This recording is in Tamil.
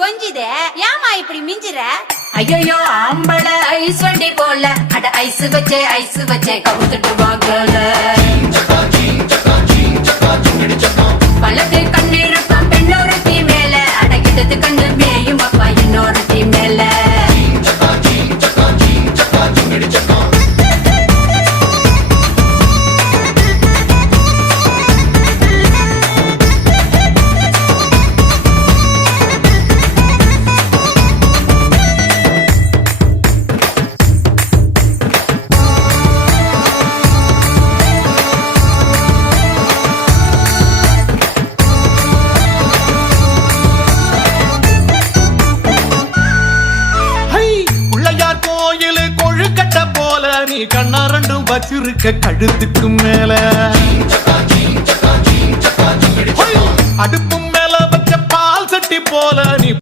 கொஞ்சிதே ஏமா இப்படி மிஞ்சிர? ஐயோ ஆம்பள ஐஸ் வண்டி போல அட ஐஸ் வச்சே கவுத்துட்டு வாங்கல பழத்து கண்ணீருப்பான் பெண்ணொரு தீ மேல அடக்கிட்டது கண்ணு மேயும் அப்பா இன்னொரு தீ மேல நீ கண்ணா ரெண்டும் வச்சிருக்க கழுத்துக்கு மேல அடுப்பும் மேல வச்ச பால் சட்டி போல நீ